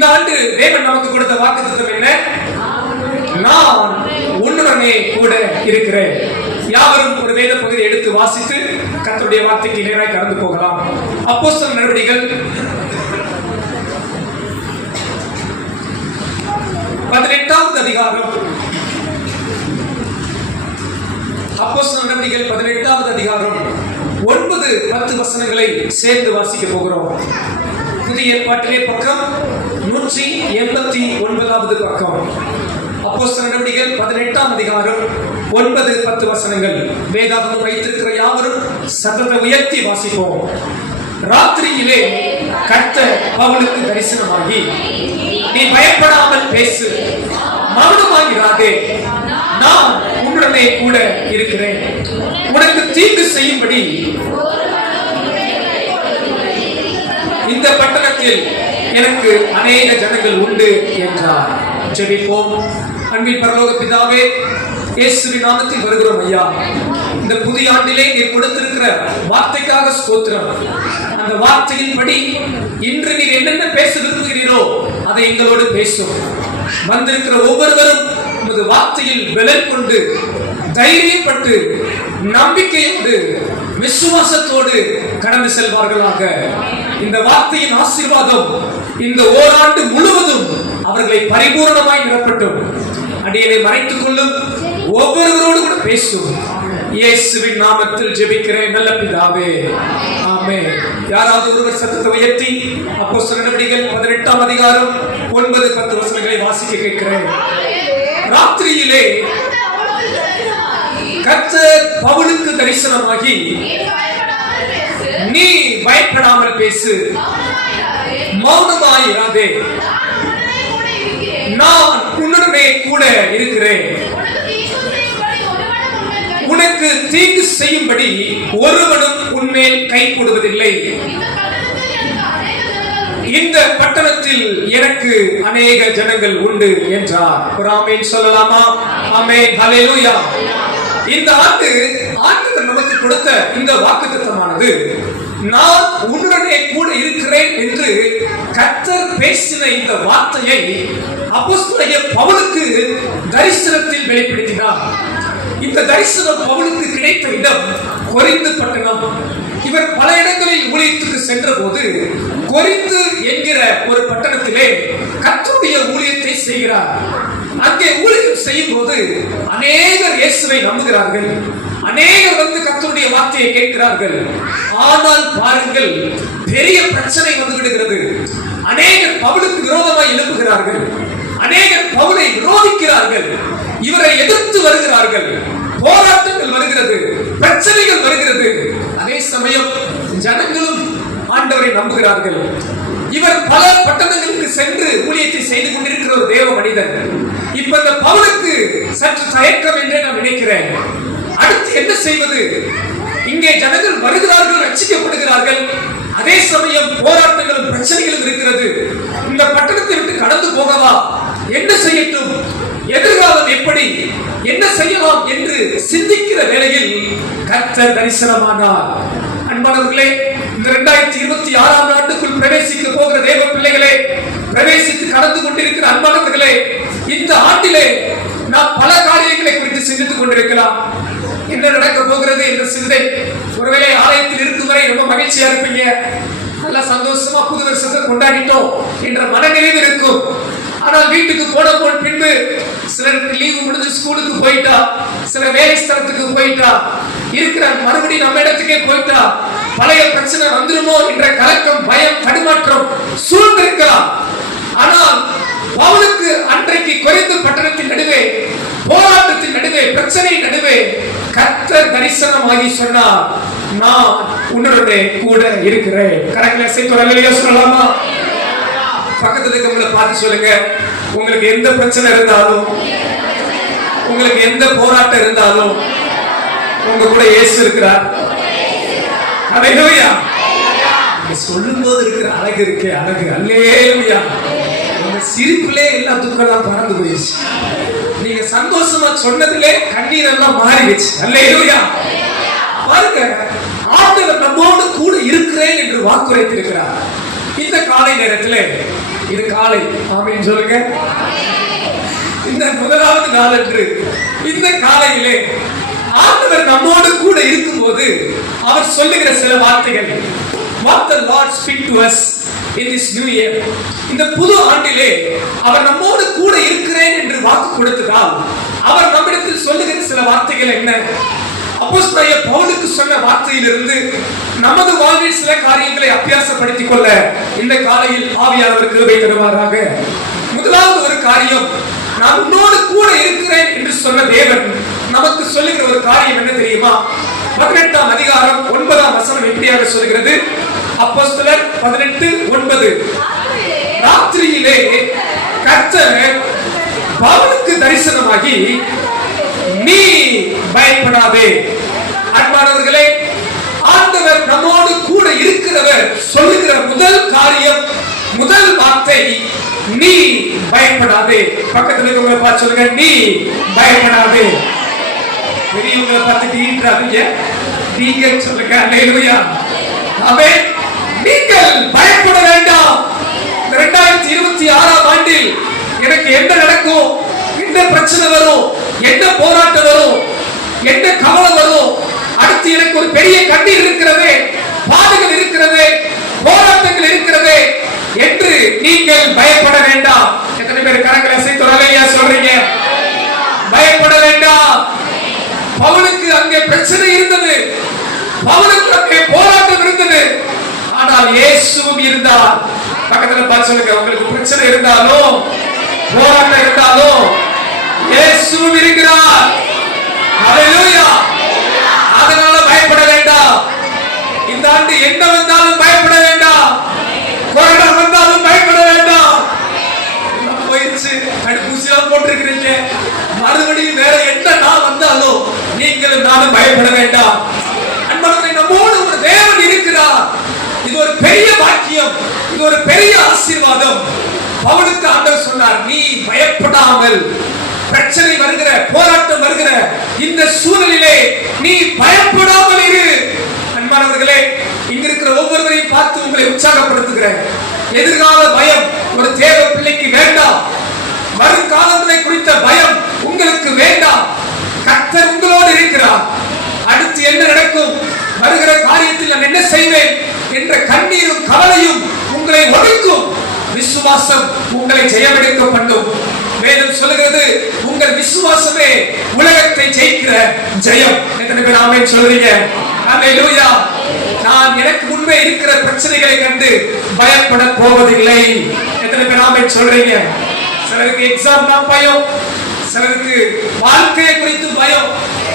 இந்த ஆண்டு தேவன் நமக்கு கொடுத்த வாக்குத்தத்தம் என்ன? நான் உன்னுடனே கூட இருக்கிறேன். யாவரும் ஒரு வேத பகுதியை எடுத்து வாசித்து கர்த்தருடைய வார்த்தைக்கு நேராக கடந்து போகலாம். அப்போஸ்தலர் நடவடிக்கைகள் 18வது அதிகாரம். அப்போஸ்தலர் நடவடிக்கைகள் 18வது அதிகாரம் 9-10 வசனங்களை சேர்ந்து வாசிக்க போகிறோம். புதிய ஏற்பாட்டிலே பக்கம் 189வது பக்கம். அப்போஸ்தலர் நடவடிக்கைகள் 18ஆம் அதிகாரம் 9-10 வசனங்கள். வேதாகமம் வைத்திருக்கிற யாவரும் சத்தத்தை உயர்த்தி வாசிப்போம். ராத்திரியிலே கர்த்தர் பவுலுக்கு தரிசனமாகி, நீ பயப்படாமல் பேசு, மௌனமாயிராதே, நான் உன்னுடனே கூட இருக்கிறேன், உனக்கு தீங்கு செய்யும்படி இந்த பட்டணத்தில் எனக்கு அநேக ஜனங்கள் உண்டு என்றார். ஜெபிப்போம். அன்பின் பரலோக பிதாவே, இயேசுவின் நாமத்தில் வருகிறோம் ஐயா. இந்த புதிய ஆண்டிலே நீர் கொடுத்திருக்கிற வார்த்தைக்காக ஸ்தோத்திரம். அந்த வார்த்தையின்படி இன்று நீர் என்னென்ன பேச விரும்புகிறீரோ அதை எங்களோடு பேசும். வந்திருக்கிற ஒவ்வொருவரும் உமது வார்த்தையில் பலன் கொண்டு, தைரியப்பட்டு, நம்பிக்கையோடு, விசுவாசத்தோடு கடந்து செல்வார்களாக. இந்த வார்த்தையின் ஆசீர்வாதம் இந்த ஓராண்டு முழுவதும் அவர்களை பரிபூர்ணமாய் நிரப்பட்டும். அடியனை மறைத்துக் கொள்ளும், ஒவ்வொருவரோடு கூட பேசும். இயேசுவின் நாமத்தில் ஜெபிக்கிறேன் நல்ல பிதாவே, ஆமென். யாராவது ஒருவர் சத்தத்தை உயர்த்தி அப்போஸ்தலர் நடவடிக்கைகள் 18ஆம் அதிகாரம் 9-10 வசனங்களை வாசிக்க கேட்கிறேன். ராத்திரியிலே கர்த்தர் பவுலுக்கு தரிசனமாகி, நீ பயப்படாமல் பேசு, மௌனமாயிராதே, நான் உன்னுடனே கூட இருக்கிறேன், உனக்கு தீங்கு செய்யும்படி ஒருவனும் உன்மேல் கை போடுவதில்லை, இந்த பட்டணத்தில் எனக்கு அநேக ஜனங்கள் உண்டு என்றார். ஒரு ஆமென் சொல்லலாமா? ஆமென், ஹல்லேலூயா. இந்த ஆண்டு ஆண்டவர் நமக்கு கொடுத்த இந்த வாக்குத்தத்தமானது, நான் உன்னுடனே கூட இருக்கிறேன் என்று கர்த்தர் பேசின இந்த வார்த்தையை அப்போஸ்தலனாகிய பவுலுக்கு தரிசனத்தில் வெளிப்படுத்தினார். இந்த தரிசனம் பவுலுக்கு கிடைத்த இடம் கொரிந்து பட்டணம். இவர் பல இடங்களில் ஊழியத்துக்கு சென்ற போது கொரிந்து என்கிற ஒரு பட்டணத்திலே கர்த்தருடைய ஊழியத்தை செய்கிறார். அங்கே ஊழியம் செய்யும் போது அநேகர் இயேசுவை நம்புகிறார்கள், அநேகர் வந்து கர்த்தருடைய வார்த்தையை கேட்கிறார்கள். ஆனால் பாருங்கள், பெரிய பிரச்சனை வந்து விடுகிறது. அநேகர் பவுலுக்கு விரோதமாய் எழுப்புகிறார்கள், அநேகர் பவுலை விரோதிக்கிறார்கள், இவரை எதிர்த்து வருகிறார்கள், போராட்டங்கள் வருகிறது, பிரச்சனைகள் வருகிறது. அதே சமயம் ஜனங்களும் ஆண்டவரை நம்புகிறார்கள். இவர் பல பட்டணங்களுக்கு சென்று ஊழியத்தை செய்து கொண்டிருக்கிற ஒரு தேவ மனிதர். இப்ப இந்த பவுலுக்கு சற்று தயக்கம் என்றே நான் நினைக்கிறேன். அடுத்து என்ன செய்வது? இங்கே ஜனங்கள் வருகிறார்கள், ரட்சிக்கப்படுகிறார்கள், அதே சமயம் போராட்டங்களும் பிரச்சனைகளும் இருக்கிறது. இந்த பட்டணத்தை விட்டு கடந்து போகவா? என்ன செய்யட்டும்? எதிர்காலம் எப்படி? என்ன செய்யலாம் என்று சிந்திக்கிற வேளையில் கர்த்தர் தரிசனமானார். அன்பானவர்களே, இந்த 2026ஆம் ஆண்டுக்குள் பிரவேசிக்க போகிற தேவ பிள்ளைகளே, பிரவேசித்து கடந்து கொண்டிருக்கிற அன்பானவர்களே, இந்த ஆண்டிலே நாம் பல காரியங்களை குறித்து சிந்தித்துக் கொண்டிருக்கலாம். என்ன நடக்க போகிறது என்ற சிந்தை. ஒருவேளை ஆலயத்தில் இருக்கும் வரை ரொம்ப மகிழ்ச்சியா இருப்பீங்க, நல்லா சந்தோஷமா புது வருஷத்தை கொண்டாடிட்டோம் என்ற மனநிறைவு இருக்கும். ஆனால் வீட்டுக்கு போன பின்பு சிலருக்கு லீவு முடிஞ்சு ஸ்கூலுக்கு போயிட்டா, சில வேலை ஸ்தலத்துக்கு போயிட்டா, இருக்கிற மறுபடியும் நம்ம இடத்துக்கே போயிட்டா பழைய பிரச்சனை வந்துருமோ என்ற கலக்கம், பயம், தடுமாற்றம் சூழ்ந்திருக்கலாம். ஆனால் பவுலுக்கு அன்றைக்கு கொரிந்து பட்டணத்தின் நடுவே, போராட்டத்தின் நடுவே, பிரச்சனை நடுவே கர்த்தர் தரிசனமாகி சொன்னார், நான் உன்னுடனே கூட இருக்கிறேன். கரெக்ட்ல சேர்த்து சொல்லலாமா? பக்கத்துல இருக்கவங்களை பார்த்து சொல்லுங்க, உங்களுக்கு எந்த பிரச்சனை இருந்தாலும், உங்களுக்கு எந்த போராட்டம் இருந்தாலும் உங்க கூட இயேசு இருக்கிறார். ஹல்லேலூயா. சொல்லும் போது இருக்கிற அழகு இருக்கே அழகு, அல்லேலூயா. உங்க சிரிப்புலே எல்லா துக்கம் பறந்து போயிடுச்சு. நீங்க சந்தோஷமா சொன்னதிலே கண்ணீர் எல்லாம் மாறிடுச்சு. அல்லேலூயா. பாருங்க, ஆண்டவர் நம்மோடு கூட இருக்கிறேன் என்று வாக்குரைத்திருக்கிறார். இந்த காலை நேரத்தில் இது காலை. ஆமென் சொல்லுங்க. இந்த முதலாவது நாளன்று இந்த காலையிலே ஆண்டவர் நம்மோடு கூட இருக்கும்போது அவர் சொல்லுகிற சில வார்த்தைகள், what the Lord speak to us in this new year. இந்த புது ஆண்டிலே அவர் நம்மோடு கூட இருக்கிறேன் என்று வாக்கு கொடுத்ததால் அவர் நம்மிடத்தில் சொல்லுகிற சில வார்த்தைகள் என்ன? அப்போஸ்தலனாகிய பவுலுக்கு சொன்ன வார்த்தையிலிருந்து நமது வாழ்வில் சில காரியங்களை அபியாசப்படுத்திக் கொள்ள இந்த காலையில் ஆவியானவர் கிருபை தருவாராக. முதலாவது ஒரு காரியம், நான் உன்னோடு கூட இருக்கிறேன் என்று சொன்ன தேவன் நமக்கு சொல்லுகிற ஒரு காரியம் என்ன தெரியுமா? 18ஆம் அதிகாரம் 9ஆம் வசனம் இப்படியாக சொல்கிறது. அப்போஸ்தலர் 18:9. ராத்திரியிலே கர்த்தர் பவுலுக்கு தரிசனமாகி, நீ பயப்படாதே. அன்பானவர்களே, ஆண்டவர் நம்மோடு கூட இருக்கிறவர் சொல்லுகிற முதல் காரியம், முதல் வார்த்தை, நீ பயப்படாதே. பக்கத்துல இருக்கவங்க பார்த்து சொல்லுங்க, நீ பயப்படாதே. பெரியவங்களை பார்த்துட்டு ஈன்றாதீங்க, நீங்க சொல்லுங்க. அல்லேலூயா. ஆமென். நீங்கள் பயப்பட வேண்டாம். 2026ஆம் ஆண்டில் எனக்கு என்ன நடக்கும், என்ன பிரச்சனை வரும், என்ன போராட்டம் வரும், என்ன கவலை வரும், அடுத்து எனக்கு ஒரு பெரிய கண்ணீர் இருக்கிறது, பாடுகள் இருக்கிறது, போராட்டங்கள் இருக்கிறது என்று நீங்கள் பயப்பட வேண்டாம். எத்தனை பேர் கரங்களை அசைத்து அல்லேலூயா சொல்றீங்க? பயப்பட வேண்டாம். பவுலுக்கு அங்கே பிரச்சனை இருந்தது, பவுலுக்கு அங்கே போராட்டம் இருந்தது, ஆனால் இயேசுவும் இருந்தார். பக்கத்துல பார்த்து சொல்லுங்க, உங்களுக்கு பிரச்சனை இருந்தாலும் போராட்டம் இருந்தாலும் இயேசுவும் இருக்கிறார். அல்லேலூயா. அதனால பயப்பட வேண்டாம். இந்த ஆண்டு என்ன வந்தாலும் பயப்பட வேண்டாம், கொரோனா வந்தாலும் பயப்பட வேண்டாம். போயிடுச்சு, தடுப்பூசியெல்லாம் போட்டிருக்கிறீங்க, மறுபடியும் வேற என்ன நான் வந்தாலும் நீங்களும் நானும் பயப்பட வேண்டாம். அன்பானவர்களே, நம்மோடு ஒரு தேவன் இருக்கிறார். இது ஒரு பெரிய பாக்கியம், இது ஒரு பெரிய ஆசீர்வாதம். பவுலுக்கு ஆண்டவர் சொன்னார், நீ பயப்படாமல், பிரச்சனை வருகிற, போராட்டம் வருகிற இந்த சூழலிலே நீ பயப்படாமல் இரு. அன்பானவர்களே, இங்க இருக்கிற ஒவ்வொருவரையும் பார்த்து உங்களை உற்சாகப்படுத்துகிறேன். எதிர்கால பயம் ஒரு தேவ பிள்ளைக்கு வேண்டாம். வருங்காலத்தை குறித்த பயம் உங்களுக்கு வேண்டாம். கர்த்தர் உங்களோடு இருக்கிறார். அடுத்து என்ன நடக்கும், வருகிற காரியத்தில் நான் என்ன செய்வேன் என்ற கண்ணீரும் கவலையும் உங்களை ஒடுக்கும். விசுவாசம் உங்களை ஜெயமெடுக்க பண்ணும். வேதம் சொல்லுகிறது, உங்கள் விசுவாசமே உலகத்தை ஜெயிக்கிற ஜெயம். எத்தனை பேர் ஆமென் சொல்றீங்க? அல்லேலூயா. நான் எனக்கு முன்பே இருக்கிற பிரச்சனைகளை கண்டு பயப்பட போவதில்லை. எத்தனை பேர் ஆமென் சொல்றீங்க? சிலருக்கு எக்ஸாம் தான் பயம், சிலருக்கு வாழ்க்கையை குறித்து பயம்,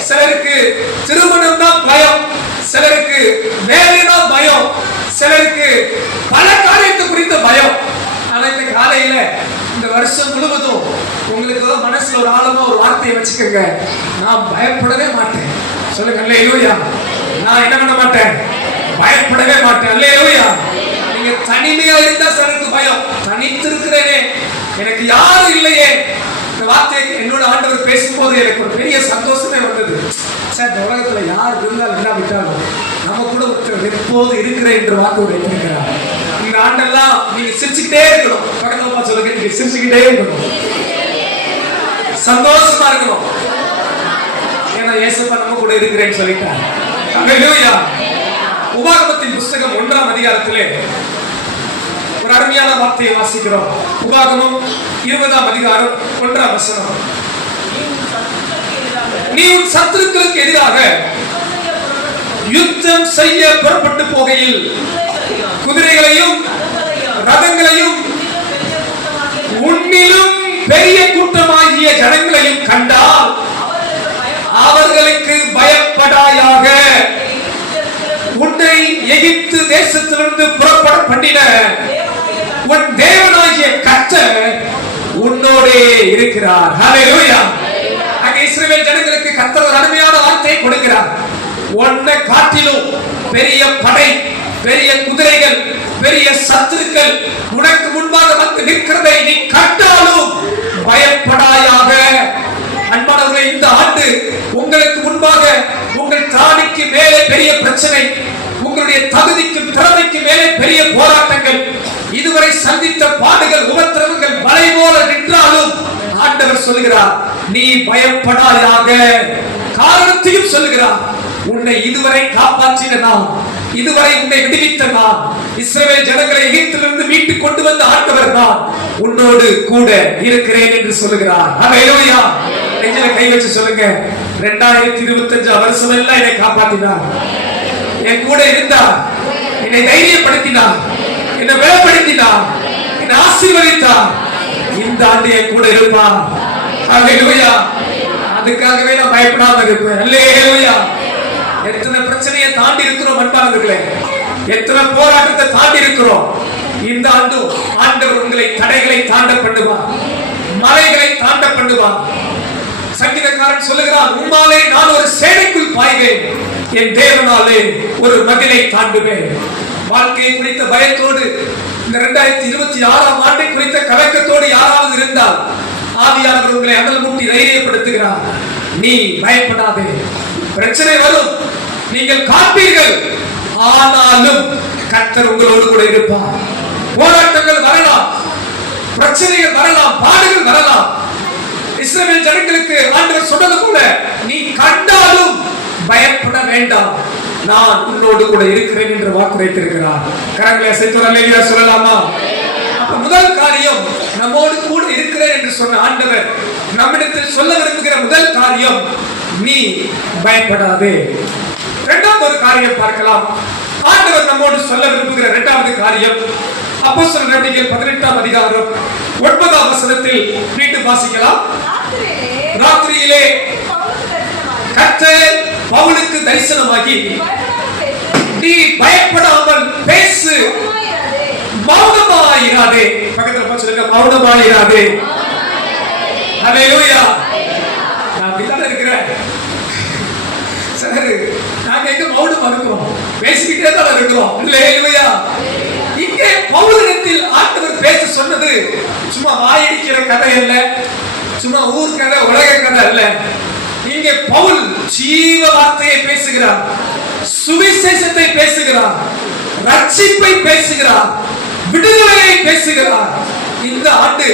சிலருக்கு திருமணம் தான் பயம், சிலருக்கு வேலை தான் பயம், சிலருக்கு பல காரியத்தை குறித்த பயம். ஆனா இந்த காலையில, இந்த வருஷம் முழுவதும் உங்களுக்கு மனசுல ஒரு ஆழமா ஒரு வார்த்தையை வச்சுக்கோங்க, நான் பயப்படவே மாட்டேன். சொல்லுங்க அல்லேலூயா. நான் என்ன பண்ண மாட்டேன், பயப்படவே மாட்டேன். அல்லேலூயா. நீங்க தனிமையா இருந்தா சிலருக்கு பயம், தனித்து இருக்கிறேனே, எனக்கு யாரும் இல்லையே. இந்த வார்த்தையை என்னோட ஆண்டவர் பேசும்போது எனக்கு ஒரு பெரிய சந்தோஷமே வந்தது. சார், இந்த உலகத்துல யார் இருந்தாலும் என்ன விட்டாலும் நம்ம கூட ஒருத்தர் எப்போது இருக்கிறேன் என்று வாக்கு வைத்திருக்கிறார். இந்த ஆண்டெல்லாம் நீங்க சிரிச்சுக்கிட்டே இருக்கணும். பக்கத்துல சொல்லுங்க, நீங்க சிரிச்சுக்கிட்டே இருக்கணும், சந்தோஷமா இருக்கணும். ஏன்னா இயேசுப்பா நம்ம கூட இருக்கிறேன்னு சொல்லிட்டார். அல்லேலூயா. உபாகமத்தின் புஸ்தகம் 1ஆம் அதிகாரத்திலே ஒரு அருமையான வார்த்தையை வாசிக்கிறோம். உபாகமம் 20ஆம் அதிகாரம் 1ஆம் வசனம். நீ உன் சத்துருக்களுக்கு எதிராக யுத்தம் செய்ய புறப்பட்டு போகையில் குதிரைகளையும் ரதங்களையும் உன்னிலும் பெரிய கூட்டமாகிய ஜனங்களையும் கண்டால் அவர்களுக்கு பயப்படாயாக. உன்னை எகிப்து தேசத்திலிருந்து புறப்பட பண்ணின உன் தேவனாகிய கர்த்தர் உன்னோடே இருக்கிறார். ஹல்லேலூயா. அங்கே இஸ்ரவேல் ஜனங்களுக்கு கர்த்தர் ஒரு அருமையான வார்த்தையை கொடுக்கிறார். உன்னை காட்டிலும் பெரிய படை, பெரிய குதிரைகள், பெரிய சத்துருக்கள் உனக்கு முன்பாக வந்து நிற்கிறதை நீ கண்டாலும் பயப்படாயாக. அன்பானவர்களே, இந்த ஆண்டு உங்களுக்கு முன்பாக உங்கள் திராணிக்கு மேலே பெரிய பிரச்சனை, உங்களுடைய தகுதிக்கும் திறமைக்கு மேலே பெரிய போராட்டங்கள், இதுவரை சந்தித்த பாடுகள் உபத்திரவங்கள் மலை போல நின்றாலும் ஆண்டவர் சொல்லுகிறார், நீ பயப்படாயாக. காரணத்தையும் சொல்லுகிறார், உன்னை இதுவரை காப்பாற்றின நான், இதுவரை உன்னை விடுவித்த நான், இஸ்ரவேல் ஜனங்களை எகிப்திலிருந்து மீட்டு கொண்டு வந்த ஆண்டவர் நான், உன்னோடு கூட இருக்கிறேன் என்று சொல்லுகிறார். ஹல்லேலூயா. நெஞ்சில கை வச்சு சொல்லுங்க, 2025 வருஷம் எல்லாம் என்னை காப்பாற்றினார், என் கூட இருந்தார், என்னை தைரியப்படுத்தினார், என்னை பலப்படுத்தினார், என்னை ஆசீர்வதித்தார். இந்த ஆண்டு என் கூட இருப்பார். ஹல்லேலூயா. அதுக்காகவே நான் பயப்படாம இருப்பேன். ஹல்லேலூயா. எத்தனை பிரச்சனையை தாண்டி இருக்கிறோம் அன்பானவர்களே, எத்தனை போராட்டத்தை தாண்டி இருக்கிறோம். இந்த ஆண்டு ஆண்டவர் உங்களை தடைகளை தாண்ட பண்ணுவார், மலைகளை தாண்ட பண்ணுவார். சங்கீதக்காரன் சொல்லுகிறான், உம்மாலே நான் ஒரு சேனைக்குள் பாய்வேன், என் தேவனாலே ஒரு மதிலை தாண்டுவேன். வாழ்க்கையை குறித்த பயத்தோடு இந்த 2026 ஆண்டை குறித்த கலக்கத்தோடு யாராவது இருந்தால் ஆவியானவர் உங்களை அனல் மூட்டி தைரியப்படுத்துகிறார். நீ பயப்படாதே, பிரச்சனை வரும், நீங்கள் காப்பீர்கள், ஆனாலும் கர்த்தர் உங்களோடு கூட இருப்பார். போராட்டங்கள் வரலாம், பிரச்சனைகள் வரலாம், பாடுகள் வரலாம். இஸ்ரவேல் ஜனங்களுக்கு ஆண்டவர் சொன்னது போல, நீ கண்டாலும் பயப்பட வேண்டாம், நான் உன்னோடு கூட இருக்கிறேன் என்று வாக்குரைத்திருக்கிறார். கரங்களை அசைத்து அல்லேலூயா சொல்லலாமா? முதல் காரியம், நம்மோடு கூட இருக்கிறேன் என்று சொன்ன ஆண்டவர் நம்மிடத்தில் சொல்ல விரும்புகிற முதல் காரியம், நீ பயப்படாதே. இரண்டாவது ஒரு காரியம் பார்க்கலாம். ஆண்டவர் நம்மோடு சொல்ல விரும்புகிற இரண்டாவது காரியம், அப்போஸ்தலர் நடவடிக்கைகள் 18ஆம் அதிகாரம் 9ஆம் வசனத்தில் மீண்டும் வாசிக்கலாம். ராத்திரியிலே கர்த்தர் பவுலுக்கு தரிசனமாகி, நீ பயப்படாமல் பேசு, மௌனமாயிராதே. பக்கத்துல பார்த்து சொல்லுங்க, மௌனமாயிராதே. ஹல்லேலூயா. நான் அப்படிதான் இருக்கிறேன். சரி, நாங்க எங்க மௌனமா இருக்கிறோம், பேசிக்கிட்டே தான் இருக்கிறோம். ஹல்லேலூயா. இங்கே பவுலிடத்தில் ஆண்டவர் பேச சொன்னது சும்மா வாயடிக்கிற கதை அல்ல, சும்மா ஊர் கதை உலக கதை அல்ல. இங்கே பவுல் ஜீவ வார்த்தையை பேசுகிறார், சுவிசேஷத்தை பேசுகிறார், ரட்சிப்பை பேசுகிறார், விடுதலையை பேசுகிறார். இந்த ஆண்டு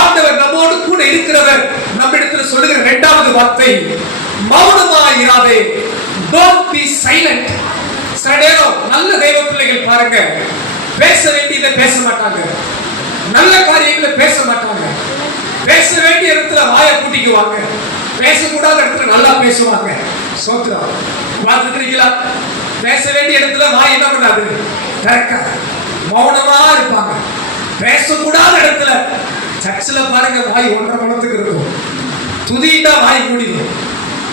ஆண்டவர் நம்மோடு கூட இருக்கிறவர் நம்மிடத்தில் சொல்லுகிற இரண்டாவது வார்த்தை, மௌனமாயிராதே. Don't be silent. சடேரம் நல்ல தெய்வ பிள்ளைகள் பாருங்க, பேச வேண்டியதை பேச மாட்டாங்க, நல்ல காரியங்களை பேச மாட்டாங்க, பேச வேண்டிய இடத்துல வாயை பூட்டிக்குவாங்க, பேசக்கூடாத இடத்துல நல்லா பேசுவாங்க. சோத்ரா பார்த்துக்கிறீங்களா? பேச வேண்டிய இடத்துல வாய் என்ன பண்ணாது, திறக்க மௌனமா இருப்பாங்க. பேசக்கூடாத இடத்துல சர்ச்சில் பாருங்க, வாய் 1.5 மணத்துக்கு இருக்கும். துதிட்டா வாய் மூடிடும்,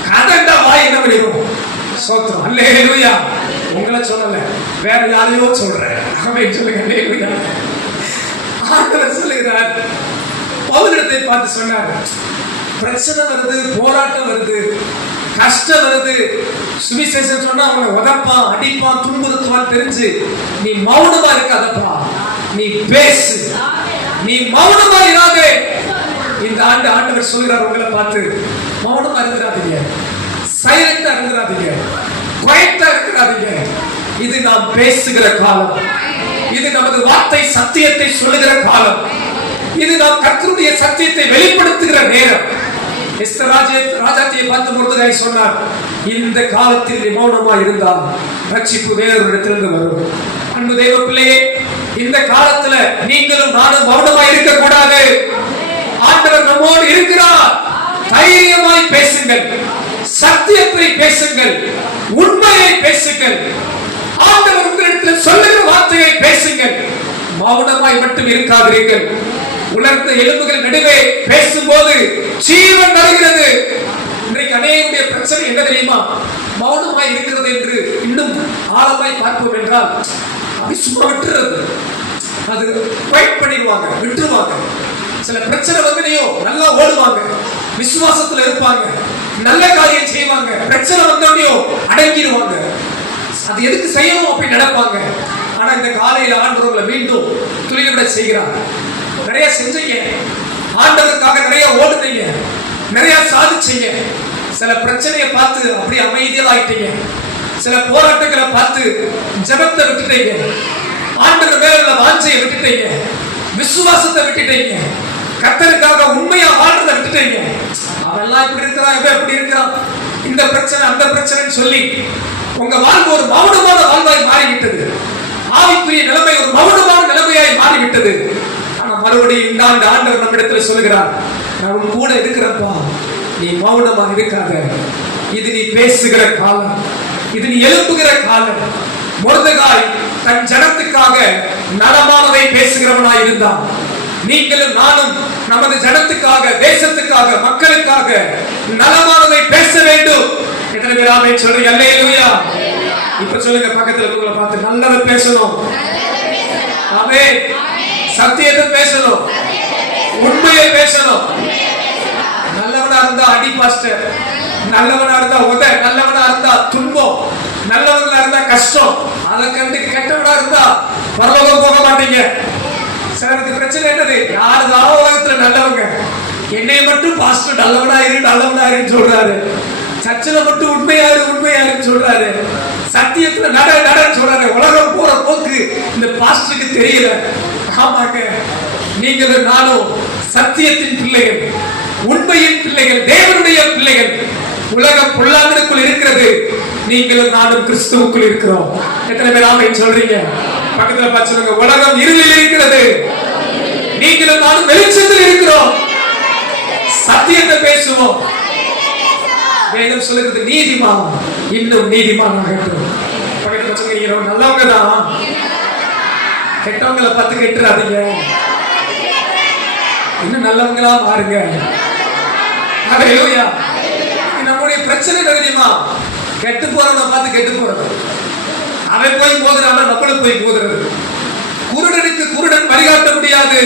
கதண்டா வாய் என்ன பண்ணிடும். சோத்ரம். அல்லேலூயா. உங்களை சொல்லல, வேற யாரையோ சொல்றேன். ஆமென் சொல்லுங்க. அல்லேலூயா. ஆண்டவர் சொல்லுகிறார், பவுலிடத்தை பார்த்து சொன்னார், பிரச்சனை வருது, போராட்டம் வருது, கஷ்டம் வருது, சுவிசேஷம் சொன்னா அவனை உதப்பான், அடிப்பான், துன்புறுத்துவான் தெரிஞ்சு நீ மௌனமா இருக்காதப்பா, நீ பேசு, நீ மௌனமா இராதே. இந்த ஆண்டு ஆண்டவர் சொல்கிறார் உங்களை பார்த்து, மௌனமா இருக்கிறாதீங்க, சைலண்டா இருக்கிறாதீங்க, குவைட்டா இருக்கிறாதீங்க. இது நாம் பேசுகிற காலம், இது நமது வார்த்தை சத்தியத்தை சொல்லுகிற காலம், இது நாம் கர்த்தருடைய சத்தியத்தை வெளிப்படுத்துகிற நேரம். எஸ்தர் ராஜாத்தியை பார்த்து முருகதாய் சொன்னார், இந்த காலத்தில் மௌனமா இருந்தால் ரட்சிப்பு வேறொரிடத்திலிருந்து வரும். அன்பு தெய்வ பிள்ளையே, இந்த காலத்துல நீங்களும் நானும் மௌனமா இருக்க கூடாது. ஆண்டவர் நம்மோடு இருக்கிறார். தைரியமாய் பேசுங்கள், சத்தியத்தை பேசுங்கள், உண்மையை பேசுங்கள். ஆண்டவர் உங்களிடத்தில் சொல்லுகிற வார்த்தையை பேசுங்கள். மௌனமாய் மட்டும் இருக்காதீர்கள். உலர்ந்த எலும்புகள் நடுவே பேசும்போது ஜீவன் வருகிறது. இன்றைக்கு அநேகருடைய பிரச்சனை என்ன தெரியுமா? மௌனமாய் இருக்கிறது என்று இன்னும் ஆழமாய் பார்ப்போம் என்றால், அப்படி சும்மா விட்டுறது, அது ஃபைட் பண்ணிடுவாங்க, விட்டுருவாங்க. சில பிரச்சனை வந்தனையோ நல்லா ஓடுவாங்க, விசுவாசத்துல இருப்பாங்க, நல்ல காரியம் செய்வாங்க. பிரச்சனை வந்தோடனே அடங்கிடுவாங்க. அது எதுக்கு செய்யணும் அப்படி நடப்பாங்க. ஆனா இந்த காலையில ஆண்டவர்களை மீண்டும் துளிவிட செய்கிறார். நிறைய செஞ்சீங்க, ஆண்டவருக்காக நிறைய ஓடுனீங்க, நிறைய சாதிச்சீங்க. சில பிரச்சனையை பார்த்து அப்படி அமைதியா ஆயிட்டீங்க. சில போராட்டங்களை பார்த்து ஜெபத்தை விட்டுட்டீங்க. ஆண்டவர் மேல உள்ள வாஞ்சையை விட்டுட்டீங்க, விசுவாசத்தை விட்டுட்டீங்க, கர்த்தருக்காக உண்மையா வாழ்றதை விட்டுட்டீங்க. அவெல்லாம் இப்படி இருக்கிறான், இவன் இப்படி இருக்கிறான், இந்த பிரச்சனை அந்த பிரச்சனைன்னு சொல்லி உங்க வாழ்வு ஒரு மௌனமான வாழ்வாய் மாறிவிட்டது. ஆவிக்குரிய நிலைமை ஒரு மௌனமான நிலைமையாய் மாறிவிட்டது. ஆனா மறுபடியும் இந்த ஆண்டவர் நம்மிடத்தில் சொல்லுகிறார், நான் உன் கூட இருக்கிறப்பா, நீ மௌனமா இருக்காத. இது நீ பேசுகிற காலம், இது நீ எழுப்புகிற காலம். மொர்தெகாய் தன் ஜனத்துக்காக நலமானதை பேசுகிறவனாய் இருந்தான். நீங்களும் நானும் நமது ஜனத்துக்காக, தேசத்துக்காக, மக்களுக்காக நலமானதை பேச வேண்டும். எத்தனை பேர் ஆமென் சொல்றீங்க? அல்லேலூயா. இப்ப சொல்லுங்க, பக்கத்துல இருக்கவங்கள பார்த்து, நல்லதை பேசணும். ஆமென். சத்தியத்தை பேசணும், உண்மையை பேசணும். நல்லவனா இருந்தா அடி பாஸ்டர், நல்லவனா இருந்தா உத, நல்லவனா இருந்தா துன்பம், நல்லவனா இருந்தா கஷ்டம். அதை கண்டு கெட்டவனா இருந்தா பரலோகம் போக மாட்டீங்க. சிலருக்கு பிரச்சனை என்னது, யாருதான் உலகத்துல நல்லவங்க, என்னை மட்டும் பாஸ்டர் நல்லவனா இருன்னு சொல்றாரு, சர்ச்சில் மட்டும் உண்மையாருன்னு சொல்றாரு, சத்தியத்துல நடன்னு சொல்றாரு. உலகம் போற போக்கு இந்த பாஸ்டருக்கு தெரியல. ஆமாங்க, நீங்களும் நானும் சத்தியத்தின் பிள்ளைகள், உண்மையின் பிள்ளைகள், தேவனுடைய பிள்ளைகள். உலகம் பொல்லாங்கனுக்குள் இருக்கிறது, நீங்களும் நானும் கிறிஸ்துவுக்குள் இருக்கிறோம். எத்தனை பேர் ஆமென் சொல்றீங்க? பக்கத்துல பார்த்து சொல்லுங்க, உலகம் இருளில் இருக்கிறது, நீங்களும் நானும் வெளிச்சத்தில் இருக்கிறோம். சத்தியத்தை பேசுவோம். வேதம் சொல்லுகிறது, நீதிமான் இன்னும் நீதிமான் ஆகட்டும். பக்கத்துல சொல்லுங்க, நல்லவங்க தான், கெட்டவங்களை பார்த்து கெட்டுறாதீங்க, இன்னும் நல்லவங்களா மாறுங்க. ஹல்லேலூயா. நம்முடைய பிரச்சனை தெரியுமா, கெட்டு போறவனை பார்த்து கெட்டு போறது, அவன் போய் போதுறான், நம்மளும் போய் போதுறது. குருடனுக்கு குருடன் வழிகாட்ட முடியாது.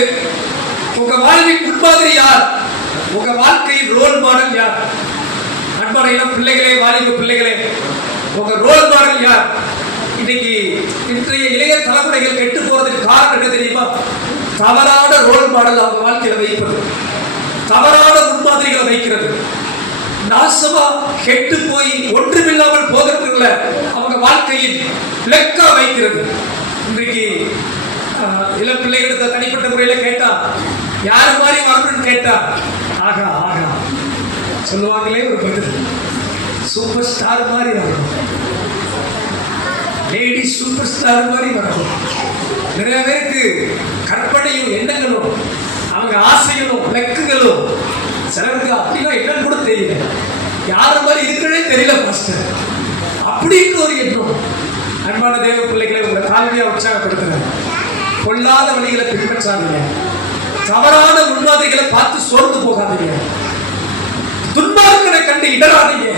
உங்க வாழ்வின் முன்மாதிரி யார்? உங்க வாழ்க்கையின் ரோல் மாடல் யார்? அன்பான இளம் பிள்ளைகளே, வாலிப பிள்ளைகளே, உங்க ரோல் மாடல் யார்? இன்னைக்கு இன்றைய இளைய தலைமுறைகள் கெட்டு போறதுக்கு காரணம் என்ன தெரியுமா? தவறான ரோல் மாடல் அவங்க வாழ்க்கையில வைப்பது, தவறான முன்மாதிரிகளை வைக்கிறது. நாசமா கெட்டு போய் ஒன்றுமில்லாமல் போகிறதுல அவங்க வாழ்க்கையின் லெக்கா வைக்கிறது. இன்றைக்கு இளம் பிள்ளைகளுக்கு தனிப்பட்ட முறையில கேட்டா, யாரு மாதிரி வரணும்னு கேட்டா, ஆகா ஆகா சொல்லுவாங்களே ஒரு பதில், சூப்பர் ஸ்டார் மாதிரி வரணும், லேடி சூப்பர் ஸ்டார் மாதிரி வரணும். நிறைய பேருக்கு கற்பனையும் எண்ணங்களும், அவங்க ஆசைகளும் லெக்குகளும், சிலருக்கு அப்படின்னா என்னன்னு கூட தெரியல, யாரு மாதிரி இருக்கிறதே தெரியல பாஸ்டர், அப்படின்னு ஒரு எண்ணம். அன்பான தேவ பிள்ளைகளை உங்களை தாழ்மையா உற்சாகப்படுத்துறேன். பொல்லாத வழிகளை பின்பற்றாதீங்க, தவறான முன்மாதிரிகளை பார்த்து சோர்ந்து போகாதீங்க, துன்மார்க்கனை கண்டு இடராதீங்க,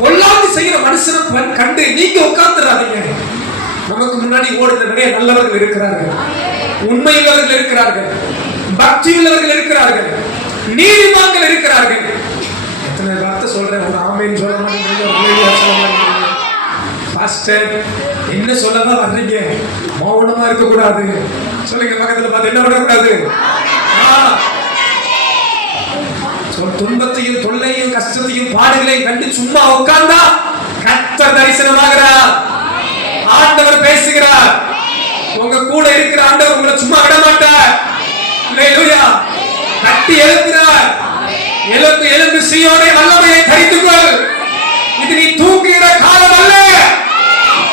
பொல்லாது செய்கிற மனுஷனை கண்டு நீங்க உட்கார்ந்துடாதீங்க. நமக்கு முன்னாடி ஓடுற நிறைய நல்லவர்கள் இருக்கிறார்கள், உண்மையுள்ளவர்கள் இருக்கிறார்கள், பக்தியுள்ளவர்கள் இருக்கிறார்கள், நீதிமான்கள் இருக்கிறார்கள். எத்தனை வார்த்தை சொல்றேன், ஒரு ஆமென் சொல்ல மாட்டேங்கிறீங்க. பாஸ்டர் என்ன சொல்லதான் வர்றீங்க, மௌனமா இருக்க கூடாது. சொல்லுங்க, பக்கத்துல பார்த்து, என்ன பண்ணக்கூடாது? துன்பத்தையும் தொல்லையும் கஷ்டத்தையும் பாடுகளையும் கண்டு சும்மா உட்கார்ந்தா கர்த்தர் தரிசனமாகிறார், ஆண்டவர் பேசுகிறார். உங்க கூட இருக்கிற ஆண்டவர் உங்களை சும்மா விட மாட்டார். அல்லேலூயா. கட்டி எழுப்புகிறார். எழுப்பு எழுந்து சீயோனை வல்லமையை தரித்துக்கொள். இது நீ தூங்குகிற காலம் அல்ல.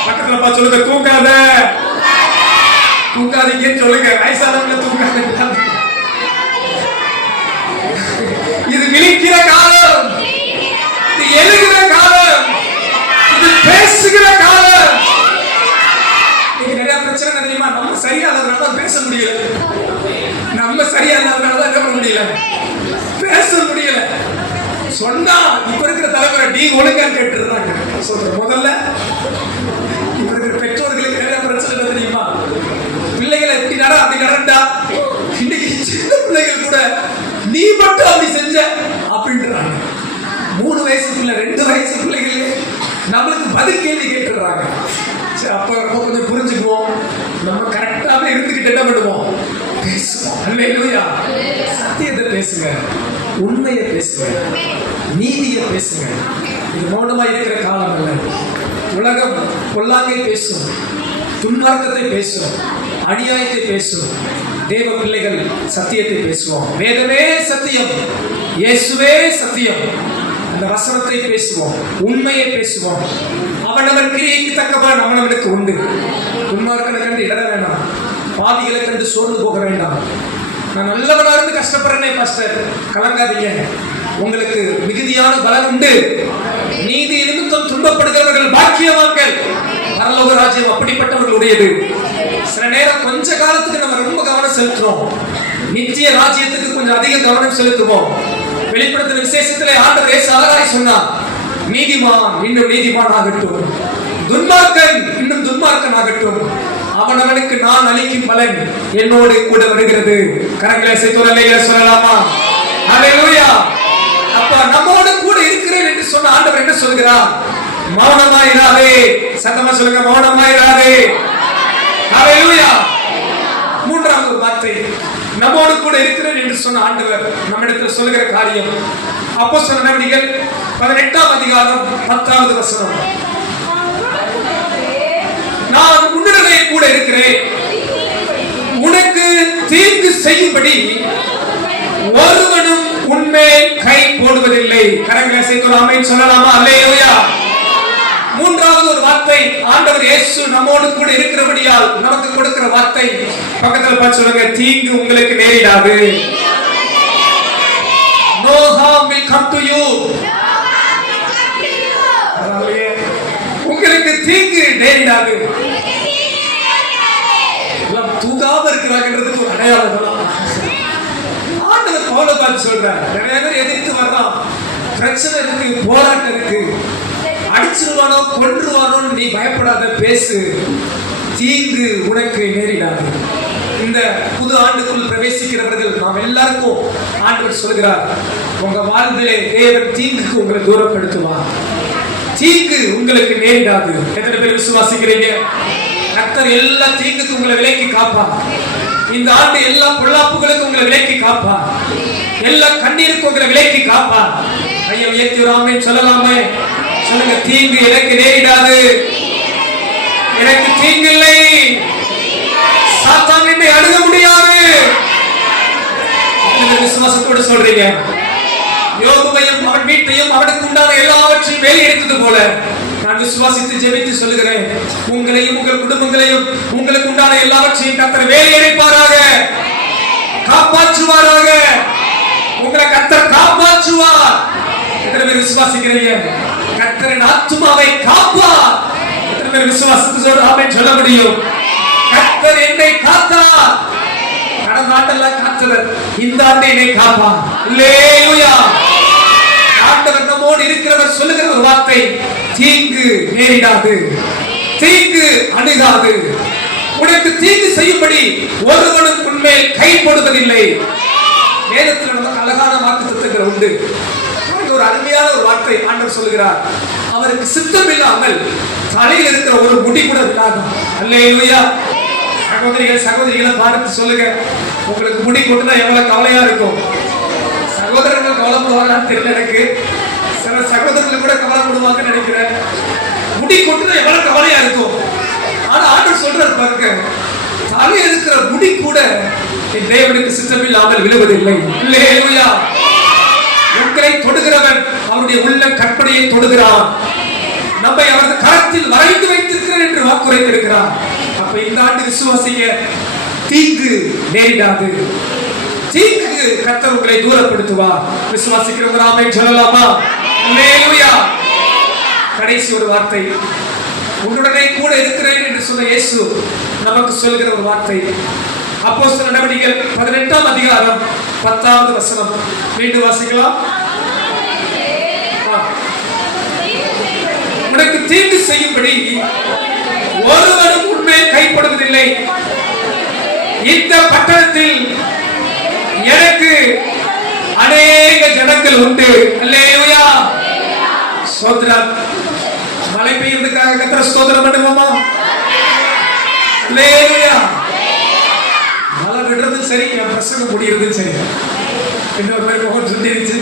பக்கத்துல பார்த்து சொல்லுங்க, தூங்காத, தூங்காதீங்கன்னு சொல்லுங்க. வயசானவங்களை தூங்காத. இது விழிக்கிற காலம், இது எழுகிற காலம், இது பேசுகிற காலம். நீங்க நிறைய பிரச்சனை தெரியுமா, நம்ம சரியானதுனால பேச முடியல, நம்ம சரியானதுனால என்ன பண்ண முடியல, பேச முடியல. சொன்னா இப்ப இருக்கிற தலைமுறை நீ ஒழுங்கான்னு கேட்டுறாங்க. சொல்ற முதல்ல இப்ப இருக்கிற பெற்றோர்களுக்கு நிறைய பிரச்சனை தெரியுமா, பிள்ளைகளை எப்படி நட அப்படி நடந்தா. இன்னைக்கு சின்ன பிள்ளைகள் கூட நீ மட்டும் அப்படி செஞ்ச அப்படின்றாங்க. 3 வயசுக்குள்ள 2 வயசு பிள்ளைகளே நம்மளுக்கு பதில் கேள்வி கேட்டுறாங்க. சரி, அப்ப நம்ம கொஞ்சம் புரிஞ்சுக்குவோம், நம்ம கரெக்டாவே இருந்துகிட்டு என்ன பண்ணுவோம், பேசுவோம். அல்லேலூயா. சத்தியத்தை பேசுங்க, உண்மையை பேசுங்க, நீதியை பேசுங்க. இது மௌனமா இருக்கிற காலம் அல்ல. உலகம் பொல்லாங்கை பேசும், துன்மார்க்கத்தை பேசும், அநியாயத்தை பேசும். தேவ பிள்ளைகள் சத்தியத்தை பேசுவோம். வேதமே சத்தியம், இயேசுவே சத்தியம். அந்த வசனத்தை பேசுவோம், உண்மையை பேசுவோம். அவனவன் கிரியைக்கு தக்கவன் அவனவனுக்கு உண்டு. துன்மார்க்கனை கண்டு இடர வேண்டாம், பாவிகளை கண்டு சோர்ந்து போக வேண்டாம். நான் நல்லவனா இருந்து கஷ்டப்படுறேனே பாஸ்டர், கலங்காதீங்க. உங்களுக்கு மிகுதியான பலன் உண்டு. நீதி நிமித்தம் துன்பப்படுகிறவர்கள் பாக்கியவான்கள். பரலோக ராஜ்யம் அப்படிப்பட்டவர்களுடையது. சில நேரம் கொஞ்ச காலத்துக்கு நம்ம ரொம்ப கவனம் செலுத்துறோம், நித்திய ராஜ்யத்துக்கு கொஞ்சம் அதிக கவனம் செலுத்துவோம். வெளிப்படுத்தின விசேஷத்திலே ஆண்டவர் இயேசு அழகாய் சொன்னார், நீதிமான் இன்னும் நீதிமான் ஆகட்டும், துன்மார்க்கன் இன்னும் துன்மார்க்கன் ஆகட்டும், அவனவனுக்கு நான் அளிக்கும் பலன் என்னோடு கூட வருகிறது. கரங்களை அசைத்து சொல்லலாமா? ஹல்லேலூயா. அப்ப நம்மோடு கூட இருக்கிறேன் என்று சொன்ன ஆண்டவர் என்ன சொல்கிறார்? மௌனமாயிராதே. சத்தமா சொல்லுங்க, மௌனமாயிராதே. ஹல்லேலூயா. மூன்றாவது வார்த்தை, நம்மோடு கூட இருக்கிறேன் என்று சொன்ன ஆண்டவர் நம்மிடத்தில் சொல்லுகிற காரியம் அப்போஸ்தலர் நடவடிக்கைகள் 18ஆம் அதிகாரம் 10வது வசனம். நான் உன்னுடனே கூட இருக்கிறேன், உனக்கு தீங்கு செய்யும்படி ஒருவனும் உன்மேல் கை போடுவதில்லை. கரங்களை சேர்த்து ஆமென் சொல்லலாமா? அல்லேலூயா. மூன்றாவது ஒரு வார்த்தை, ஆண்டவர் இயேசு நம்மோடு கூட இருக்கிறபடியால் நமக்கு கொடுக்கிற வார்த்தை, பக்கத்துல பார்த்து சொல்லுங்க, தீங்கு உங்களுக்கு நேரிடாது. No harm will come to you. உங்களுக்கு தீங்கு நேரிடாது. எல்லாம் தூங்காம இருக்கிறாங்கன்றதுக்கு ஒரு அடையாளம் தான் ஆண்டவர் பவுலை பார்த்து சொல்றார். நிறைய பேர் எதிர்த்து வர்றான், பிரச்சனை இருக்கு, போராட்டம் இருக்கு, அடிச்சிருவானோ கொன்றுவானோ நீ பயப்படாத, பேசு, தீங்கு உனக்கு நேரிடாது. இந்த புது ஆண்டுக்குள் பிரவேசிக்கிறவர்கள் நாம் எல்லாருக்கும் ஆண்டவர் சொல்கிறார், உங்க வாழ்விலே தேவன் தீங்குக்கு உங்களை தூரப்படுத்துவார், தீங்கு உங்களுக்கு நேரிடாது. எத்தனை பேர் விசுவாசிக்கிறீங்க? கர்த்தர் எல்லா தீங்குக்கு உங்களை விலக்கி காப்பார். இந்த ஆண்டு எல்லா பொல்லாப்புகளுக்கும் உங்களை விலக்கி காப்பார், எல்லா கண்ணீருக்கு உங்களை விலக்கி காப்பார். ஐயா உயர்த்தி ஆமென் சொல்லலாமே? சொல்லுங்க, தீங்கு எனக்கு நேரிடாது, எனக்கு தீங்கு இல்லை, சாத்தான் என்னை அணுக முடியாது. விசுவாசத்தோடு சொல்றீங்க. யோபுவையும் அவன் வீட்டையும் அவனுக்கு உண்டான எல்லாவற்றையும் வேலை எடுத்தது போல நான் விசுவாசித்து ஜெபித்து சொல்லுகிறேன், உங்களையும் உங்கள் குடும்பங்களையும் உங்களுக்கு உண்டான எல்லாவற்றையும் கர்த்தர் வேலை எடுப்பாராக, காப்பாற்றுவாராக. உங்களை கர்த்தர் காப்பாற்றுவார். எத்தனை பேர் விசுவாசிக்கிறீங்க? கர்த்தரின் ஆத்துமாவை காப்பார். எத்தனை பேர் விசுவாசத்தோடு ஆமென் சொல்ல முடியும்? கர்த்தர் என்னை காத்தார். கடந்த ஆண்டெல்லாம் காத்தவர், இந்த ஆண்டு என்னை காப்பார். அல்லேலூயா. ஆண்டவர் நம்மோடு இருக்கிறவர் சொல்லுகிற ஒரு வார்த்தை, தீங்கு நேரிடாது, தீங்கு அணுகாது, உனக்கு தீங்கு செய்யும்படி ஒருவனும் உன்மேல் கை போடுவதில்லை. வேதத்தில் நமக்கு அழகான வாக்குத்தத்தங்கள் உண்டு. ஒரு அருமையான ஒரு வார்த்தை ஆண்டவர் சொல்லுகிறார், அவருக்கு சித்தம் இல்லாமல் தலையில் இருக்கிற ஒரு முடி கூட விடாது. அல்லேலூயா. சகோதரிகள் சகோதரிகளை பார்த்து சொல்லுங்க, உங்களுக்கு முடி கொட்டுனா எவ்வளவு கவலையா இருக்கும். சகோதரர்கள் கவலைப்படுவாங்கன்னு தெரியல எனக்கு, சில சகோதரர்கள் கூட கவலைப்படுவாங்கன்னு நினைக்கிறேன். முடி கொட்டுனா எவ்வளவு கவலையா இருக்கும். ஆனா ஆண்டவர் சொல்றாரு பாருங்க, தலையில் இருக்கிற முடி கூட என் தேவனுக்கு சித்தம் இல்லாமல் விழுவதில்லை. அல்லேலூயா. உங்களை தொடுகிறவன் அவருடைய உள்ள கற்பனையை தொடுகிறான். நம்மை அவரது கரத்தில் வரைந்து வைத்திருக்கிறார் என்று வாக்குரைத்திருக்கிறார். அப்ப இந்த ஆண்டு விசுவாசிங்க, தீங்கு நேரிடாது, தீங்கு கர்த்தர் உங்களை தூரப்படுத்துவார். விசுவாசிக்கிறவங்க ஆமென் சொல்லலாமா? அல்லேலூயா. கடைசி ஒரு வார்த்தை, உன்னுடனே கூட இருக்கிறேன் என்று சொன்ன இயேசு நமக்கு சொல்கிற ஒரு வார்த்தை, அப்போஸ்தலர் நடவடிக்கைகள் 18ஆம் அதிகாரம் 10வது வசனம். மீண்டும் வாசிக்கலாம். உனக்கு தீங்கு செய்யும்படி ஒருவரும் உன்மேல் கைப்படுவதில்லை. இந்த பட்டணத்தில் எனக்கு அநேக ஜனங்கள் உண்டு. அல்லேலூயா. ஸ்தோத்திரம். மழை பெய்யறதுக்காக கர்த்தரை ஸ்தோத்திரம் பண்ணுவோமா? அல்லேலூயா. மழை விடுறதும் சரி, என் பிரசங்கம் முடியறதும் சரி. இன்னொரு மாதிரி முகம் சொல்லிருச்சு,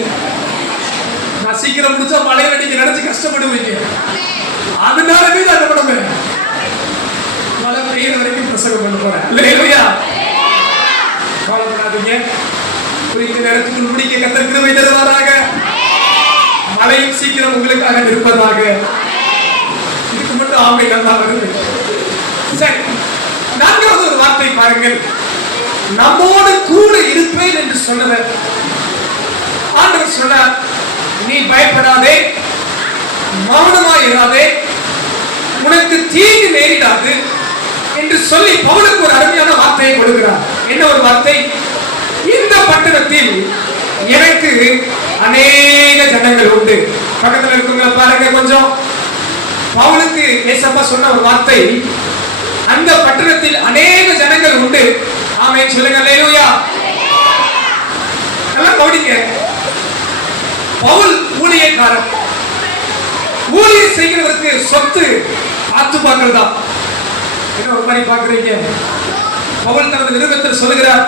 நான் சீக்கிரம் முடிச்சா மழையில நீங்க நினைச்சு கஷ்டப்படுவீங்க. அதனாலவே நான் என்ன பண்ணுவேன், மழை பெய்யுற வரைக்கும் பிரசங்கம் பண்ண போறேன். அல்லேலூயா. கவலைப்படாதீங்க. குறித்த நேரத்துக்குள் முடிக்க கர்த்தர் கிருபை தருவாராக. மழையும் சீக்கிரம் உங்களுக்காக இருப்பதாக. இதுக்கு மட்டும் ஆமை நல்லா வருது. சரி, நான்காவது ஒரு வார்த்தை பாருங்கள். நம்மோடு கூட இருப்பேன் என்று சொன்னவர் ஆண்டவர் சொன்னார், நீ பயப்படாதே, மௌனமாய் இராதே, உனக்கு தீங்கு நேரிடாது என்று சொல்லி பவுலுக்கு ஒரு அருமையான வார்த்தையை கொடுக்கிறார். என்ன ஒரு வார்த்தை? இந்த பட்டணத்தில் எனக்கு அநேக ஜனங்கள் உண்டு. பக்கத்தில் இருக்கவங்களை பாருங்க கொஞ்சம். பவுலுக்கு ஏசப்பா சொன்ன ஒரு வார்த்தை, அந்த பட்டணத்தில் அநேக ஜனங்கள் உண்டு. ஆமென் சொல்லுங்க. அல்லேலூயா. நல்லா கவனிங்க. பவுல் ஊழியக்காரன். ஊழியம் செய்கிறவருக்கு சொத்து ஆத்துமாக்கள் தான். என்ன ஒரு மாதிரி பாக்குறீங்க? பவுல் தனது நிருபத்தில் சொல்லுகிறார்,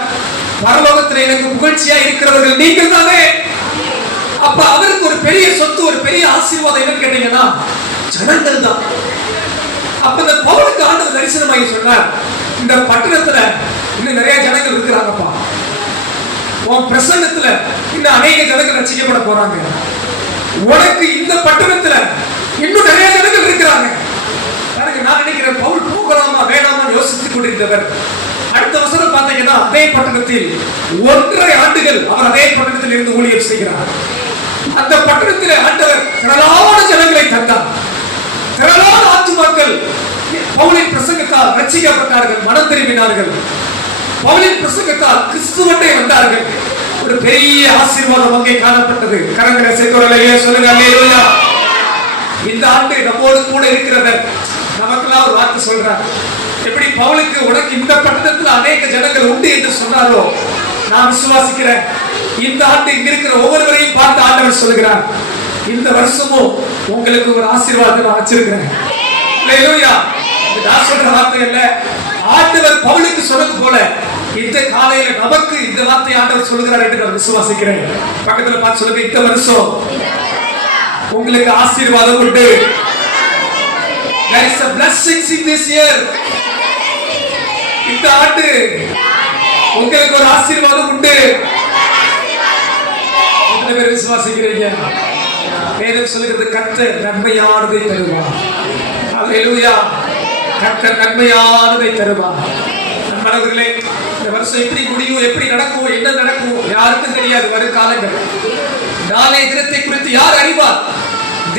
பரலோகத்தில் எனக்கு புகழ்ச்சியா இருக்கிறவர்கள் நீங்கள் தானே. அப்ப அவருக்கு ஒரு பெரிய சொத்து, ஒரு பெரிய ஆசீர்வாதம் என்னன்னு கேட்டீங்கன்னா ஜனங்கள் தான். அப்ப இந்த பவுலுக்கு ஆண்டவர் தரிசனமாகி சொன்னார், இந்த பட்டணத்துல இன்னும் நிறைய ஜனங்கள் இருக்கிறாங்கப்பா. உன் பிரசங்கத்துல இன்னும் அநேக ஜனங்கள் ரட்சிக்கப்பட போறாங்க. உனக்கு இந்த பட்டணத்துல இன்னும் நிறைய ஜனங்கள் இருக்கிறாங்க. நான் நினைக்கிறேன் பவுல் போகலாமா வேணாமா யோசித்துக் கொண்டிருந்தவர் அடுத்த வசனம் பார்த்தீங்கன்னா அதே பட்டணத்தில் 1.5 ஆண்டுகள் அவர் அதே பட்டணத்தில் இருந்து ஊழியம் செய்கிறார். அந்த பட்டணத்தில் ஆண்டவர் திரளான ஜனங்களை தந்தார். திரளான ஆத்துமாக்கள் பவுலின் பிரசங்கத்தால் ரட்சிக்கப்பட்டார்கள், மனம் திரும்பினார்கள். பவுலின் பிரசங்கத்தால் கிறிஸ்துவண்டை வந்தார்கள். ஒரு பெரிய ஆசீர்வாதம் அங்கே காணப்பட்டது. கரங்களை சேர்க்கிறவர்களே சொல்லுங்க அல்லேலூயா. இந்த ஆண்டு நம்மோடு கூட இருக்கிறவர் நமக்கெல்லாம் ஒரு வார்த்தை சொல்றார். எப்படி பவுலுக்கு உனக்கு இந்த பட்டணத்தில் அநேக ஜனங்கள் உண்டு என்று சொன்னாரோ, நான் விசுவாசிக்கிறேன் இந்த ஆண்டு இங்க இருக்கிற ஒவ்வொருவரையும் பார்த்து ஆண்டவர் சொல்லுகிறார், இந்த வருஷமும் உங்களுக்கு ஒரு ஆசீர்வாதத்தை நான் வச்சிருக்கிறேன். அல்லேலூயா. நான் சொல்ற வார்த்தை அல்ல, ஆண்டவர் பவுலுக்கு சொன்னது போல இந்த காலையில நமக்கு இந்த வார்த்தை ஆண்டவர் சொல்லுகிறார் என்று நான் விசுவாசிக்கிறேன். பக்கத்துல பார்த்து சொல்லுங்க, இந்த வருஷம் உங்களுக்கு ஆசீர்வாதம் உண்டு. There is a blessings in this year. இந்த ஆண்டு உங்களுக்கு ஒரு ஆசீர்வாதம் உண்டு. எத்தனை பேர் விசுவாசிக்கிறீங்க? வேதம் சொல்லுகிறது கர்த்தர் நன்மையானதை தருவார். அல்லேலூயா. கர்த்தர் நன்மையானதை தருவார். நண்பர்களே, இந்த வருஷம் எப்படி முடியும், எப்படி நடக்கும், என்ன நடக்கும் யாருக்கும் தெரியாது. வரும் காலங்கள் நாளைய தினத்தை குறித்து யார் அறிவார்?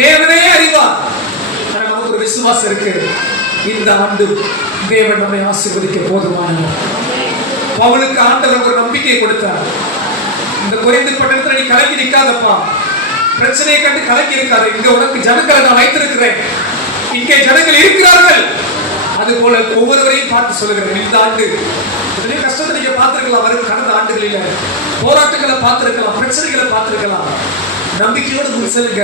தேவனே அறிவார். நமக்கு ஒரு விசுவாசம் இருக்கு, இந்த ஆண்டு தேவன் நம்மை ஆசீர்வதிக்க போதுமானவர். பவுலுக்கு ஆண்டவர் ஒரு நம்பிக்கை கொடுத்தார். இந்த குறைந்த பட்டணத்துல நீ கலங்கி நிற்காதப்பா, பிரச்சனையை கண்டு கலங்கி இருக்காது. இங்க உனக்கு ஜனங்களை நான் வைத்திருக்கிறேன், இங்கே ஜனங்கள் இருக்கிறார்கள். அது போல ஒவ்வொருவரையும் பார்த்து சொல்லுகிறேன், இந்த ஆண்டு கஷ்டத்தை நீங்க பார்த்திருக்கலாம், வரும் கடந்த ஆண்டுகளில போராட்டங்களை பார்த்திருக்கலாம், பிரச்சனைகளை பார்த்திருக்கலாம். நம்பிக்கையோடு சொல்லுங்க,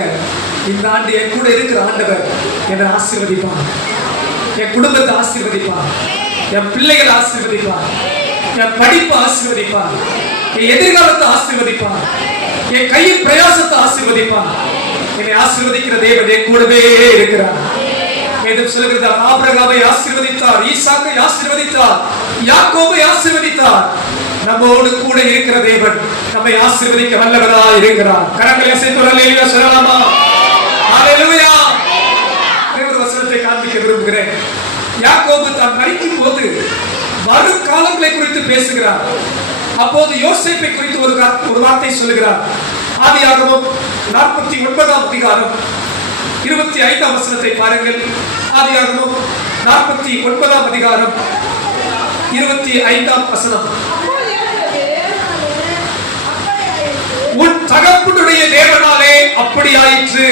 இந்த ஆண்டு என் கூட இருக்கிற ஆண்டவர் என்னை ஆசீர்வதிப்பார், என் குடும்பத்தை ஆசீர்வதிப்பார், என் பிள்ளைகளை ஆசீர்வதிப்பார், என் படிப்பை ஆசீர்வதிப்பார், என் எதிர்காலத்தை ஆசீர்வதிப்பார், என் கையின் பிரயாசத்தை ஆசீர்வதிப்பார். என்னை ஆசீர்வதிக்கிற தேவன் என் கூடவே இருக்கிறார். வேதம் சொல்லுகிறது, ஆபிரகாமை ஆசீர்வதித்தார், ஈசாக்கை ஆசீர்வதித்தார், யாக்கோபை ஆசீர்வதித்தார். நம்மோடு கூட இருக்கிற தேவன் நம்மை ஆசீர்வதிக்க வல்லவராய் இருக்கிறார். கரங்களை அசைத்து அல்லேலூயா சொல்லலாமா? ஹalleluya. ஒரு வசனத்தை காண்பிக்க விரும்புகிறேன். யாக்கோபு தான் மரிக்கும் போது வரும் காலங்களை குறித்து பேசுகிறார். அப்போது யோசேப்பை குறித்து ஒரு வார்த்தை சொல்லுகிறார். ஆதியாகமம் 49ஆம் அதிகாரம் 25ஆம் வசனத்தை பாருங்கள். ஆதியாகமம் 49ஆம் அதிகாரம் 25ஆம் வசனம். உன் தகப்பனுடைய தேவனாலே அப்படி ஆயிற்று.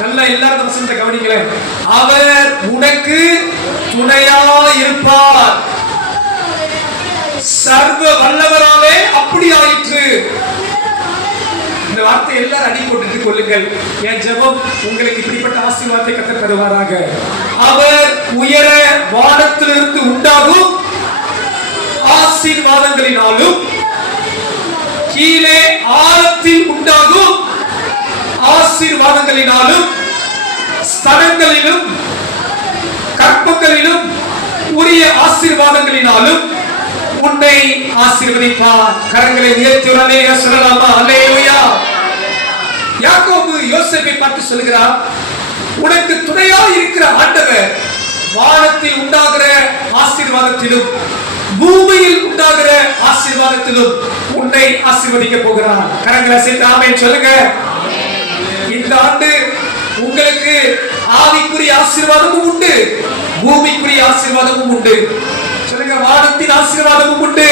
நல்ல எல்லாரும் வசனத்தை கவனிங்களேன். அவர் உனக்கு துணையாய் இருப்பார். சர்வ வல்லவராலே அப்படி ஆயிற்று. இந்த வார்த்தை எல்லாரும் அடி போட்டு கொள்ளுங்கள். என் ஜெபம் உங்களுக்கு இப்படிப்பட்ட ஆசீர்வாதத்தை கர்த்தர் தருவாராக. அவர் உயர வானத்திலிருந்து உண்டாகும் ஆசீர்வாதங்களினாலும் கீழே ஆழத்தில் உண்டாகும் ஆசீர்வாதங்களினாலும் ஸ்தலங்களிலும் கற்பங்களிலும் உரிய ஆசீர்வாதங்களினாலும் உன்னை ஆசீர்வதிப்பார். கரங்களை உயர்த்தி உடனே சொல்லலாமா? அல்லேலூயா. யாக்கோபு யோசேப்பை பார்த்து சொல்கிறார், உனக்கு துணையா இருக்கிற ஆண்டவர் வானத்தில் உண்டாகிற ஆசீர்வாதத்திலும் பூமியில் உண்டாகிற ஆசீர்வாதத்திலும் உன்னை ஆசீர்வதிக்க போகிறார். கரங்களை சேர்த்து ஆமென் சொல்லுங்க. இந்த ஆண்டு உங்களுக்கு ஆவிக்குரிய ஆசீர்வாதமும் உண்டு, பூமிக்குரிய ஆசீர்வாதமும் உண்டு. சொல்லுங்க, வானத்தின் ஆசீர்வாதமும் உண்டு,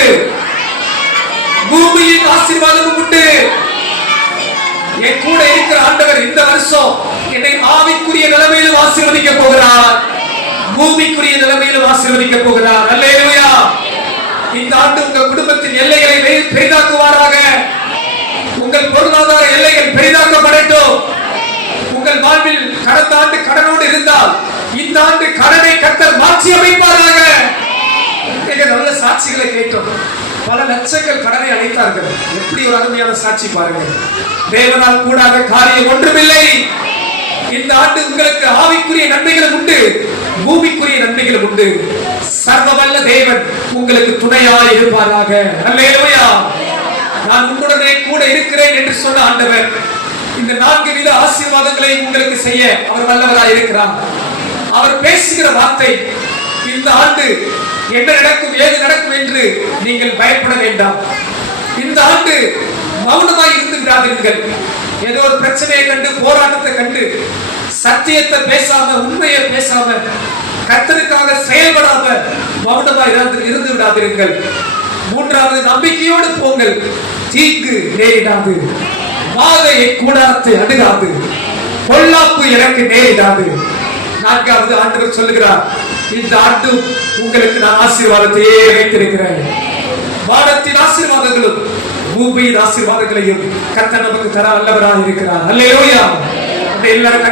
பூமியின் ஆசீர்வாதமும் உண்டு. என் கூட இருக்கிற ஆண்டவர் இந்த வருஷம் என்னை ஆவிக்குரிய நிலைமையிலும் ஆசீர்வதிக்க போகிறார், பூமிக்குரிய நிலைமையிலும் ஆசீர்வதிக்க போகிறார். அல்லேலூயா. இந்த ஆண்டு உங்கள் குடும்பத்தின் எல்லைகளை பெரிதாக்குவாராக. உங்கள் பொருளாதார எல்லைகள் பெரிதாக்கப்படட்டும். உங்கள் வாழ்வில் கடந்த ஆண்டு கடனோடு இருந்தால் இந்த ஆண்டு கடனை கர்த்தர் மாற்றி அமைப்பாராக. நல்ல சாட்சிகளை கேட்டோம். பல லட்சங்கள் கடனை அடைத்தார்கள். எப்படி ஒரு அருமையான சாட்சி பாருங்க. தேவனால் கூடாத காரியம் ஒன்றுமில்லை. இந்த ஆண்டு உங்களுக்கு ஆவிக்குரிய நன்மைகள் உண்டு, பூமிக்குரிய நன்மைகள் உண்டு. சர்வவல்ல தேவன் உங்களுக்கு துணையாய் இருப்பாராக. அல்லேலூயா. நான் உங்களுடனே கூட இருக்கிறேன் என்று சொன்ன ஆண்டவர் இந்த 4 வித ஆசீர்வாதங்களை உங்களுக்கு செய்ய அவர் வல்லவராய் இருக்கிறார். அவர் பேசுகிற வார்த்தை இந்த ஆண்டு என்ன நடக்கும் ஏது நடக்கும் என்று நீங்கள் பயப்பட வேண்டாம். இந்த ஆண்டு மௌனமாய் இருந்து விடாதீர்கள். ஏதோ ஒரு பிரச்சனையை கண்டு, போராட்டத்தை கண்டு சத்தியத்தை பேசாம, உண்மையை பேசாம, கர்த்தருக்காக செயல்படாம மௌனமாய் இருந்து விடாதீர்கள். 3வது, நம்பிக்கையோடு போங்கள், தீங்கு நேரிடாது, வாதை கூடாரத்தை அணுகாது, பொல்லாப்பு எனக்கு நேரிடாது. 4வது, ஆண்டவர் சொல்லுகிறார், இந்த ஆண்டு உங்களுக்கு நான் ஆசீர்வாதத்தையே வைத்திருக்கிறேன். வானத்தின் ஆசீர்வாதங்களும் பூமியின் ஆசீர்வாதங்களையும் கர்த்தர் நமக்கு தர வல்லவராய் இருக்கிறார். அல்லேலூயா. எல்லாரும்